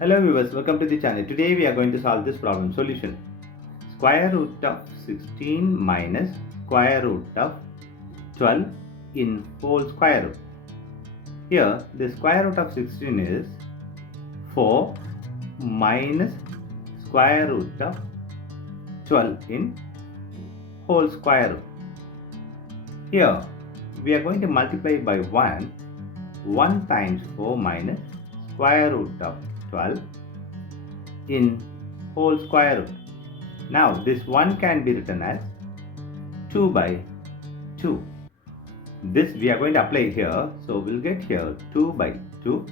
Hello viewers, welcome to the channel. Today we are going to solve this problem. Solution: square root of 16 minus square root of 12 in whole square root. Here the square root of 16 is 4 minus square root of 12 in whole square root. Here we are going to multiply by 1. 1 times 4 minus square root of 12 in whole square root. Now this 1 can be written as 2 by 2. This we are going to apply here. So we'll get here 2 by 2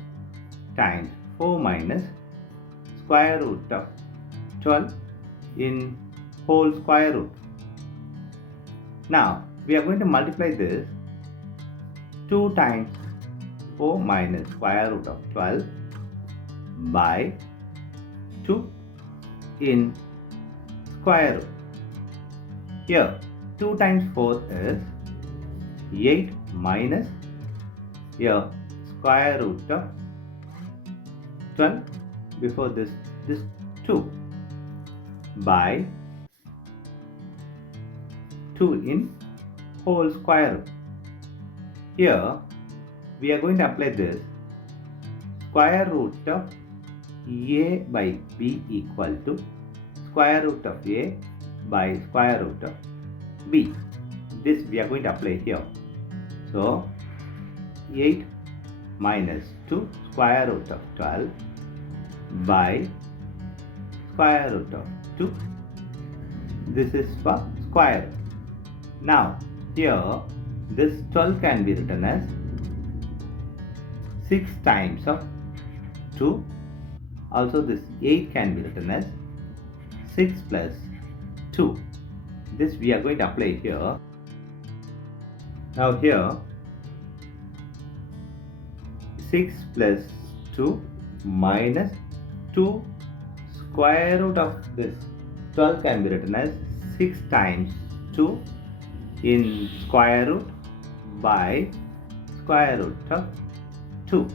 times 4 minus square root of 12 in whole square root. Now we are going to multiply this 2 times 4 minus square root of 12 by 2 in square root. Here 2 times 4 is 8 minus here square root of 12 before this 2 by 2 in whole square root. Here we are going to apply this square root of a by b equal to square root of a by square root of b. This we are going to apply here. So 8 minus 2 square root of 12 by square root of 2. This is for square root. Now here this 12 can be written as 6 times of 2. Also this 8 can be written as 6 plus 2. This we are going to apply here. Now here 6 plus 2 minus 2 square root of this 12 can be written as 6 times 2 in square root by square root of 2.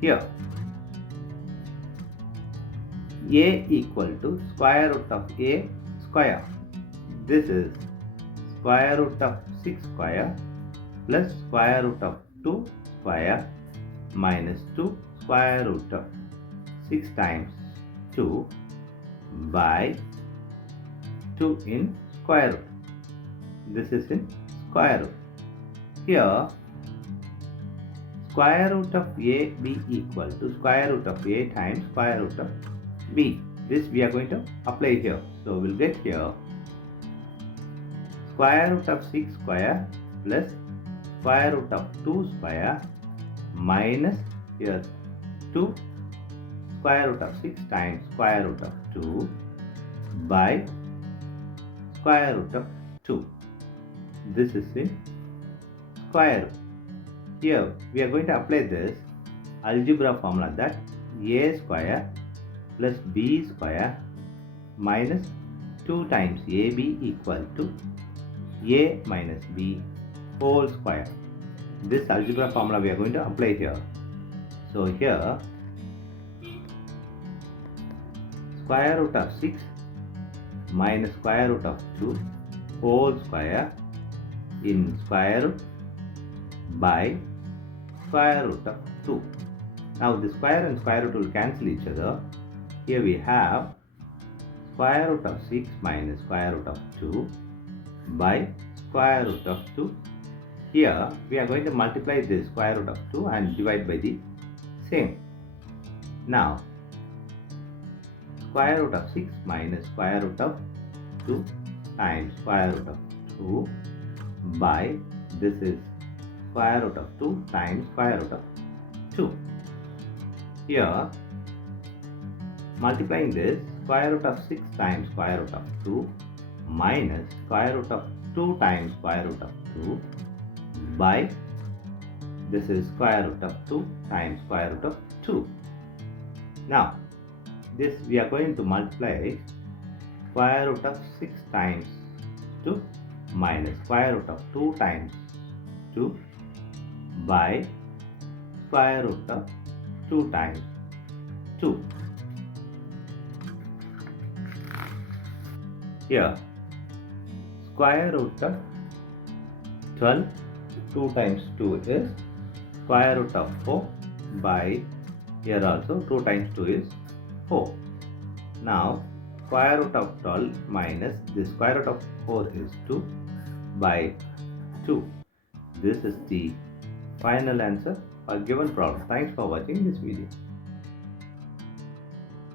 Here a equal to square root of a square. This is square root of 6 square plus square root of 2 square minus 2 square root of 6 times 2 by 2 in square root. This is in square root. Here square root of a b equal to square root of a times square root of b. This we are going to apply here. So we'll get here square root of 6 square plus square root of 2 square minus here 2 square root of 6 times square root of 2 by square root of 2. This is in square root. Here we are going to apply this algebra formula, that a square plus b square minus 2 times ab equal to a minus b whole square. This algebra formula we are going to apply here. So here square root of 6 minus square root of 2 whole square in square root by square root of 2. Now the square and square root will cancel each other. Here we have square root of 6 minus square root of 2 by square root of 2. Here we are going to multiply the square root of 2 and divide by the same. Now square root of 6 minus square root of 2 times square root of 2 by this is square root of 2 times square root of 2. Here multiplying this square root of 6 times square root of 2 minus square root of 2 times square root of 2 by this is square root of 2 times square root of 2. Now this we are going to multiply square root of 6 times 2 minus square root of 2 times 2 by square root of 2 times 2. Here, square root of 12, 2 times 2 is square root of 4 by, here also 2 times 2 is 4. Now, square root of 12 minus the square root of 4 is 2 by 2. This is the final answer for given problem. Thanks for watching this video.